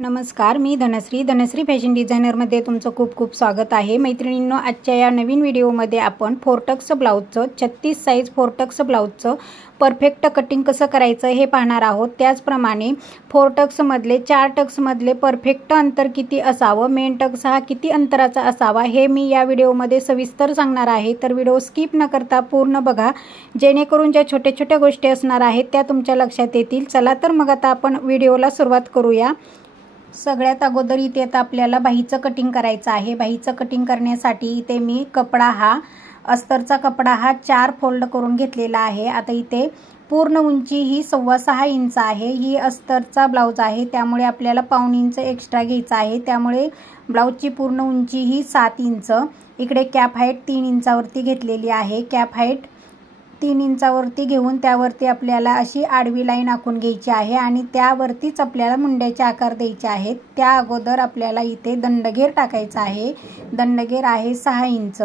नमस्कार, मी धनश्री फॅशन डिझायनरमध्ये तुमचं खूप खूप स्वागत आहे। मैत्रिणींनो, आजच्या या नवीन व्हिडिओमध्ये आपण 4 टक्स ब्लाउजचं 36 साइज 4 टक्स ब्लाउजचं परफेक्ट कटिंग कसं करायचं हे पाहणार आहोत। त्याचप्रमाणे 4 टक्स मधले 4 टक्स मधले परफेक्ट अंतर किती असावं, मेन टक्स हा किती अंतराचा असावा हे मी या व्हिडिओमध्ये सविस्तर सांगणार आहे। तर व्हिडिओ स्किप न करता पूर्ण बघा, जेणेकरून ज्या छोट्या छोट्या गोष्टी असणार आहेत त्या तुमच्या लक्षात येतील। चला तर मग आता आपण व्हिडिओला सुरुवात करूया। सगळ्यात अगोदर इथे आता आपल्याला बाहीचं कटिंग करायचं आहे। बाहीचं कटिंग करण्यासाठी इथे मी कपडा हा अस्तरचा कपडा हा 4 फोल्ड करून घेतलेला आहे। आता इथे पूर्ण उंची ही 6.25 इंच आहे। ही अस्तरचा ब्लाउज आहे, त्यामुळे आपल्याला पाऊण इंच एक्स्ट्रा घ्यायचा आहे। त्यामुळे ब्लाउजची पूर्ण उंची ही 7 इंच। इकडे कॅप हाईट 3 इंचावरती घेतलेली आहे। कॅप हाईट 3 इंचावरती घेऊन त्यावरती आपल्याला अशी आडवी लाईन आखून घ्यायची आहे आणि त्यावरतीच आपल्याला मुंड्याचे आकार द्यायचे आहेत। त्या अगोदर आपल्याला इथे दंडघेर टाकायचा आहे। दंडघेर आहे 6 इंच।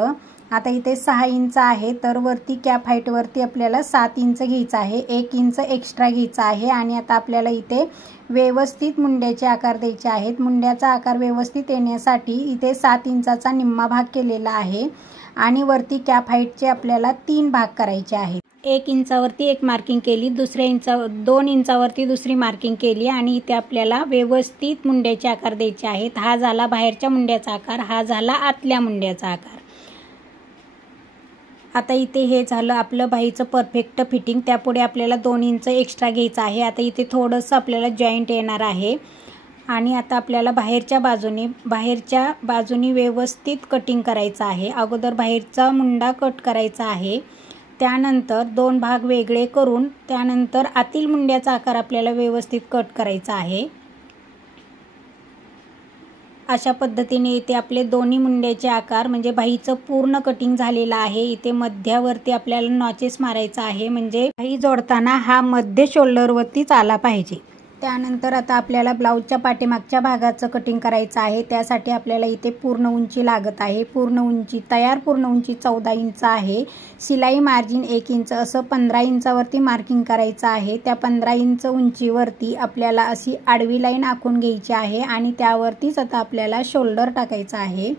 आता इथे 6 इंच आहे, तर वरती कॅप हाईट वरती आपल्याला 7 इंच घ्यायचं आहे। 1 इंच एक्स्ट्रा घ्यायचा आहे आणि आता आपल्याला इथे व्यवस्थित मुंड्याचे आकार द्यायचे आहेत। मुंड्याचा आकार व्यवस्थित येण्यासाठी इथे 7 इंचाचा निम्मा भाग केलेला आहे आणि वरती कॅप हाईटचे आपल्याला 3 भाग करायचे आहेत। 1 इंचावरती एक मार्किंग केली, 2 इंचावरती दुसरी मार्किंग केली आणि इथे आपल्याला व्यवस्थित मुंड्याचे आकार द्यायचे आहेत। हा झाला बाहेरच्या मुंड्याचा आकार, हा झाला आतल्या मुंड्याचा आकार। आता इथे हे झालं आपलं बाहीचं परफेक्ट फिटिंग। त्यापुढे आपल्याला 2 इंच एक्स्ट्रा घ्यायचं आहे। आता इथे थोडंसं आपल्याला जॉईंट येणार आहे आणि आता आपल्याला बाहेरच्या बाजूनी व्यवस्थित कटिंग करायचं आहे। अगोदर बाहेरचा मुंडा कट करायचा आहे, त्यानंतर 2 भाग वेगळे करून त्यानंतर आतील मुंड्याचा आकार आपल्याला व्यवस्थित कट करायचा आहे। अशा पद्धतीने इथे आपले दोन्ही मुंड्याचे आकार म्हणजे बाहीचं पूर्ण कटिंग झालेलं आहे। इथे मध्यावरती आपल्याला नॉचेस मारायचा आहे, म्हणजे बाही जोडताना हा मध्य शोल्डरवरतीच आला पाहिजे। त्यानंतर आता आपल्याला ब्लाउजच्या पाठीमागच्या भागाचं कटिंग करायचं आहे। त्यासाठी आपल्याला इथे पूर्ण उंची लागत आहे। पूर्ण उंची 14 इंच आहे। शिलाई मार्जिन 1 इंच असं 15 इंचावरती मार्किंग करायचं आहे। त्या 15 इंच उंचीवरती आपल्याला अशी आडवी लाईन आखून घ्यायची आहे आणि त्यावरतीच आता आपल्याला शोल्डर टाकायचं आहे।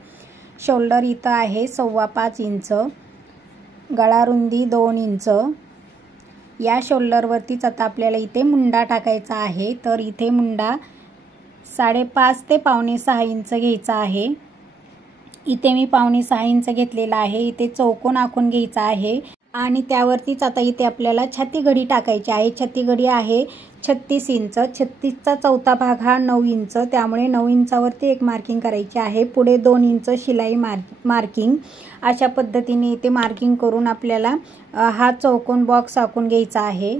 शोल्डर इथं आहे 5.25 इंच, गळा रुंदी 2 इंच। या शोल्डरवरतीच आता आपल्याला इथे मुंडा टाकायचा आहे। तर इथे मुंडा 5.5 ते पावणे 6 इंच घ्यायचा आहे। इथे मी पावणे 6 इंच घेतलेला आहे। इथे चौकोन आखून घ्यायचा आहे आणि त्यावरतीच आता इथे आपल्याला छाती घडी टाकायची आहे। छाती घडी आहे 36 इंच। 36चा चौथा भाग हा 9 इंच, त्यामुळे 9 इंचावरती एक मार्किंग करायची आहे। पुढे 2 इंच शिलाई मार्किंग। अशा पद्धतीने इथे मार्किंग करून आपल्याला हा चौकोन बॉक्स आखून घ्यायचा आहे।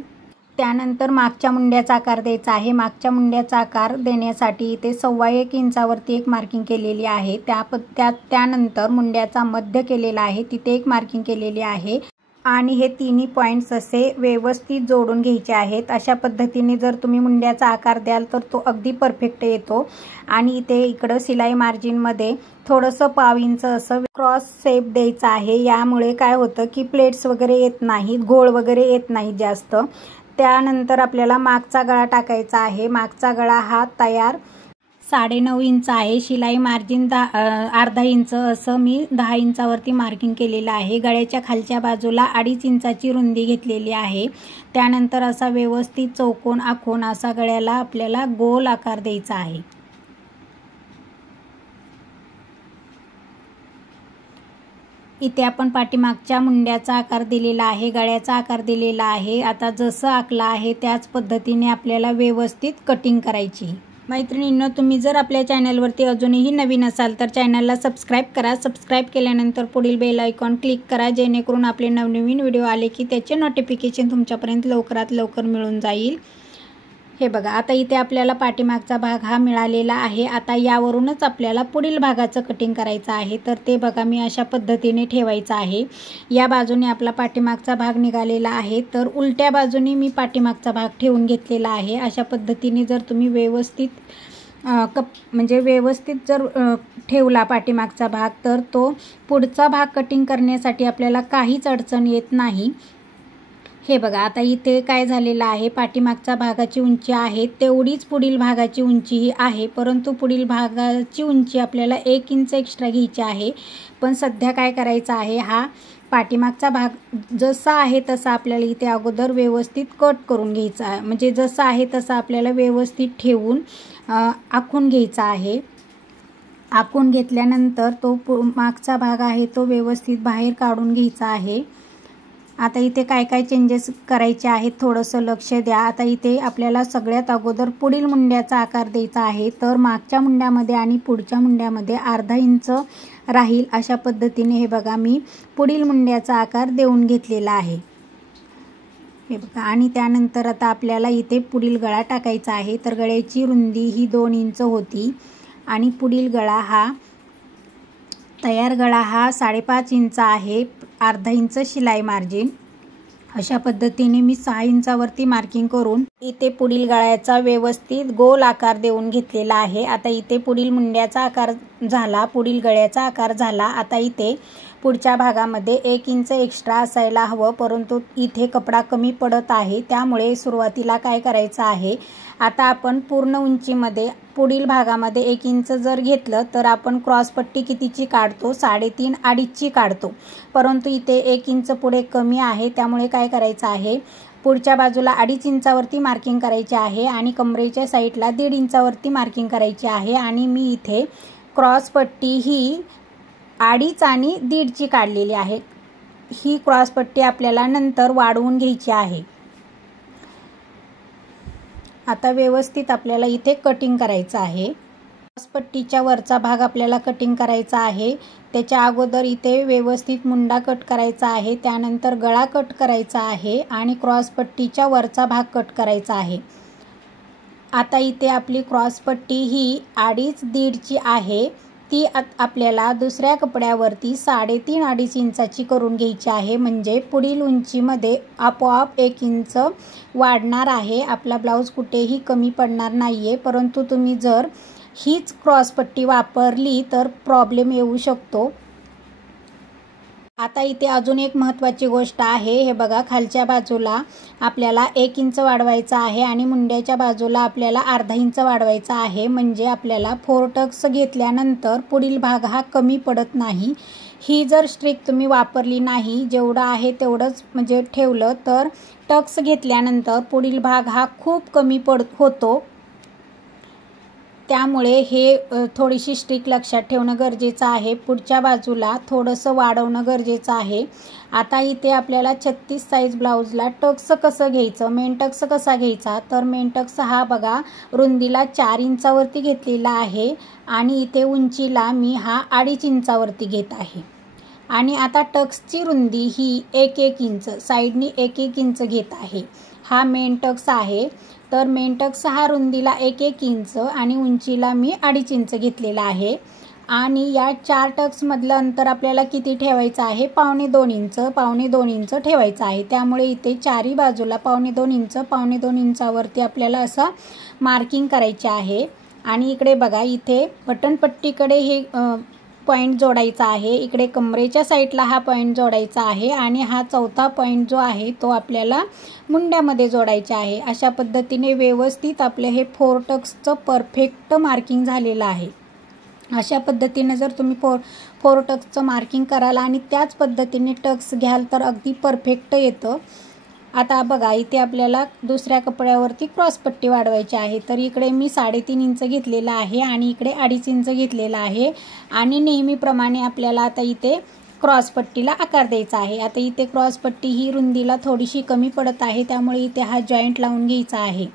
त्यानंतर मागच्या मुंड्याचा आकार द्यायचा आहे। मागच्या मुंड्याचा आकार देण्यासाठी इथे 1.25 इंचावरती एक मार्किंग केलेली आहे। त्यानंतर मुंड्याचा मध्य केलेला आहे, तिथे एक मार्किंग केलेली आहे आणि हे तिन्ही पॉईंट्स असे व्यवस्थित जोडून घ्यायचे आहेत। अशा पद्धतीने जर तुम्ही मुंड्याचा आकार द्याल तर तो अगदी परफेक्ट येतो। आणि इथे इकडं शिलाई मार्जिनमध्ये थोडंसं 1/2 इंच असं क्रॉस शेप द्यायचा आहे। यामुळे काय होतं की प्लेट्स वगैरे येत नाहीत, घोळ वगैरे येत नाहीत जास्त। त्यानंतर आपल्याला मागचा गळा टाकायचा आहे। मागचा गळा हा तयार 9.5 इंच आहे। शिलाई मार्जिन अर्धा इंच असं मी 10 इंचावरती मार्किंग केलेलं आहे। गळ्याच्या खालच्या बाजूला 2.5 इंचाची रुंदी घेतलेली आहे। त्यानंतर असा व्यवस्थित चौकोन आखून असा गळ्याला आपल्याला गोल आकार द्यायचा आहे। इथे आपण पाठीमागच्या मुंड्याचा आकार दिलेला आहे, गळ्याचा आकार दिलेला आहे। आता जसं आखला आहे त्याच पद्धतीने आपल्याला व्यवस्थित कटिंग करायची। मैत्रिणींनो, तुम्ही जर आपल्या चॅनलवरती अजूनही नवीन असाल तर चॅनलला सबस्क्राईब करा। सबस्क्राईब केल्यानंतर पुढील बेल आयकॉन क्लिक करा, जेणेकरून आपले नवनवीन व्हिडिओ आले की त्याचे नोटिफिकेशन तुमच्यापर्यंत लवकरात लवकर मिळून जाईल। हे बघा, आता इथे आपल्याला पाठीमागचा भाग हा मिळालेला आहे। आता यावरूनच आपल्याला पुढील भागाचं कटिंग करायचं आहे। तर ते बघा, मी अशा पद्धतीने ठेवायचं आहे। या बाजूने आपला पाठीमागचा भाग निघालेला आहे, तर उलट्या बाजूने मी पाठीमागचा भाग ठेवून घेतलेला आहे। अशा पद्धतीने जर तुम्ही व्यवस्थित जर ठेवला पाठीमागचा भाग तर तो पुढचा भाग कटिंग करण्यासाठी आपल्याला काहीच अडचण येत नाही। हे बघा, आता इथे काय झालेलं आहे, पाठीमागच्या भागाची उंची आहे तेवढीच पुढील भागाची उंचीही आहे, परंतु पुढील भागाची उंची आपल्याला 1 इंच एक्स्ट्रा घ्यायची आहे. पण सध्या काय करायचं आहे, हा पाठीमागचा भाग जसा आहे तसा आपल्याला इथे अगोदर व्यवस्थित कट करून घ्यायचा आहे. म्हणजे जसा आहे तसा आपल्याला व्यवस्थित ठेवून आखून घ्यायचा आहे. आखून घेतल्यानंतर तो मागचा भाग आहे तो व्यवस्थित बाहेर काढून घ्यायचा आहे. आता इथे काय काय चेंजेस करायचे आहेत थोडंसं लक्ष द्या. आता इथे आपल्याला सगळ्यात अगोदर पुढील मुंड्याचा आकार द्यायचा आहे. तर मागच्या मुंड्यामध्ये आणि पुढच्या मुंड्यामध्ये अर्धा इंच राहील अशा पद्धतीने हे बघा मी पुढील मुंड्याचा आकार देऊन घेतलेला आहे. हे बघा, आणि त्यानंतर आता आपल्याला इथे पुढील गळा टाकायचा आहे. तर गळ्याची रुंदी ही 2 इंच होती आणि पुढील गळा हा तयार गळा हा 5.5 इंच आहे. अर्धा इंच शिलाई मार्जिन. अशा पद्धतीने मी 6 इंचावरती मार्किंग करून इथे पुढील गळ्याचा व्यवस्थित गोल आकार देऊन घेतलेला आहे. आता इथे पुढील मुंड्याचा आकार झाला, पुढील गळ्याचा आकार झाला. आता इथे पुढच्या भागामध्ये 1 इंच एक्स्ट्रा असायला हवं, परंतु इथे कपडा कमी पडत आहे. त्यामुळे सुरुवातीला काय करायचं आहे, आता आपण पूर्ण उंचीमध्ये पुढील भागामध्ये 1 इंच जर घेतलं तर आपण क्रॉसपट्टी कितीची काढतो, 3.5 अडीचची काढतो. परंतु इथे 1 इंच पुढे कमी आहे, त्यामुळे काय करायचं आहे, पुढच्या बाजूला 2.5 इंचावरती मार्किंग करायचे आहे आणि कमरेच्या साईडला 1.5 इंचावरती मार्किंग करायची आहे. आणि मी इथे क्रॉसपट्टी ही 2.5 आणि 1.5ची काढलेली आहे. ही क्रॉसपट्टी आपल्याला नंतर वाढवून घ्यायची आहे. आता व्यवस्थित आपल्याला इथे कटिंग करायचं आहे. क्रॉसपट्टीच्या वरचा भाग आपल्याला कटिंग करायचा आहे. त्याच्या अगोदर इथे व्यवस्थित मुंडा कट करायचा आहे, त्यानंतर गळा कट करायचा आहे आणि क्रॉसपट्टीच्या वरचा भाग कट करायचा आहे. आता इथे आपली क्रॉसपट्टी ही 2.5-1.5ची आहे. ती आपल्याला दुसऱ्या कपड्यावरती 3.5-2.5 इंचाची करून घ्यायची आहे. म्हणजे पुढील उंचीमध्ये आपोआप 1 इंच वाढणार आहे. आपला ब्लाऊज कुठेही कमी पडणार नाहीये. परंतु तुम्ही जर हीच क्रॉसपट्टी वापरली तर प्रॉब्लेम येऊ शकतो. आता इथे अजून एक महत्त्वाची गोष्ट आहे. हे बघा, खालच्या बाजूला आपल्याला 1 इंच वाढवायचा आहे आणि मुंड्याच्या बाजूला आपल्याला अर्धा इंच वाढवायचा आहे. म्हणजे आपल्याला 4 टक्स घेतल्यानंतर पुढील भाग हा कमी पडत नाही. ही जर स्ट्रिक तुम्ही वापरली नाही, जेवढं आहे तेवढंच म्हणजे ठेवलं तर टक्स घेतल्यानंतर पुढील भाग हा खूप कमी होतो. त्यामुळे हे थोडीशी स्ट्रिक लक्षात ठेवणं गरजेचं आहे. पुढच्या बाजूला थोडंसं वाढवणं गरजेचं आहे. आता इथे आपल्याला 36 साईज ब्लाऊजला टक्स कसं घ्यायचं, मेन टक्स कसा घ्यायचा, तर मेन टक्स हा बघा रुंदीला 4 इंचावरती घेतलेला आहे आणि इथे उंचीला मी हा 2.5 इंचावरती घेत आहे. आणि आता टक्सची रुंदी ही 1-1 इंच साईडनी 1-1 इंच घेत आहे. हा मेन टक्स आहे. तर मेन टक्स हा रुंदीला 1-1 इंच आणि उंचीला मी 2.5 इंच घेतलेला आहे. आणि या 4 टक्समधलं अंतर आपल्याला किती ठेवायचं आहे, 1.25 इंच 1.25 इंच ठेवायचं आहे. त्यामुळे इथे चारी बाजूला 1.25 इंचावरती आपल्याला असं मार्किंग करायचे आहे. आणि इकडे बघा, इथे बटनपट्टीकडे हे पॉईंट जोडायचा आहे. इकडे कमरेच्या साईडला हा पॉईंट जोडायचा आहे आणि हा चौथा पॉईंट जो आहे तो आपल्याला मुंड्यामध्ये जोडायचा आहे. अशा पद्धतीने व्यवस्थित आपले हे 4 टक्सचं परफेक्ट मार्किंग झालेलं आहे. अशा पद्धतीने जर तुम्ही 4 टक्सचं मार्किंग कराल आणि त्याच पद्धतीने टक्स घ्याल तर अगदी परफेक्ट येतं. आता बघा, इथे आपल्याला दुसऱ्या कपड्यावरती क्रॉसपट्टी वाढवायची आहे. तर इकडे मी 3.5 इंच घेतलेला आहे आणि इकडे 2.5 इंच घेतलेला आहे. आणि नेहमीप्रमाणे आपल्याला आता इथे क्रॉसपट्टीला आकार द्यायचा आहे. आता इथे क्रॉसपट्टी ही रुंदीला थोडीशी कमी पडत आहे, त्यामुळे इथे हा जॉईंट लावून घ्यायचा आहे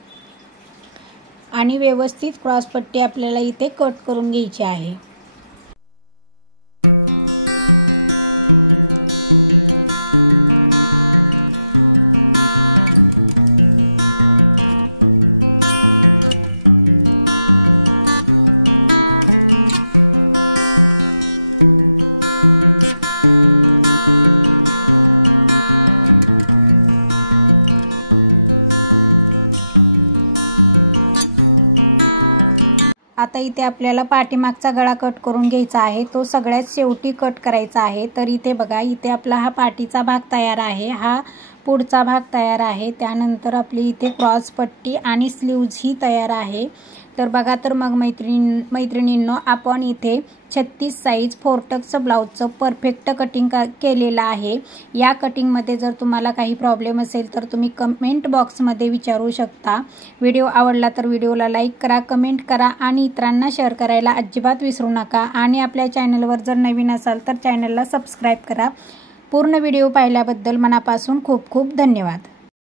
आणि व्यवस्थित क्रॉसपट्टी आपल्याला इथे कट करून घ्यायची आहे. आता इथे आपल्याला पाठीमागचा गळा कट करून घ्यायचा आहे. तो सगळ्यात शेवटी कट करायचा आहे. तर इथे बघा, इथे आपला हा पाठीचा भाग तयार आहे. हा पुढचा भाग तयार आहे। त्यानंतर आपली इथे क्रॉस पट्टी आणि स्लीव्ज ही तयार आहे। तर बघा, तर मग मैत्रिणींनो, आपण इथे 36 साईज 4 टक्सचं ब्लाऊजचं परफेक्ट कटिंग केलेलं आहे। या कटिंगमध्ये जर तुम्हाला काही प्रॉब्लेम असेल तर तुम्ही कमेंट बॉक्समध्ये विचारू शकता। व्हिडिओ आवडला तर व्हिडिओला लाईक करा, कमेंट करा आणि इतरांना शेअर करायला अजिबात विसरू नका। आणि आपल्या चॅनलवर जर नवीन असाल तर चॅनलला सबस्क्राईब करा। पूर्ण व्हिडिओ पाहिल्याबद्दल मनापासून खूप खूप धन्यवाद।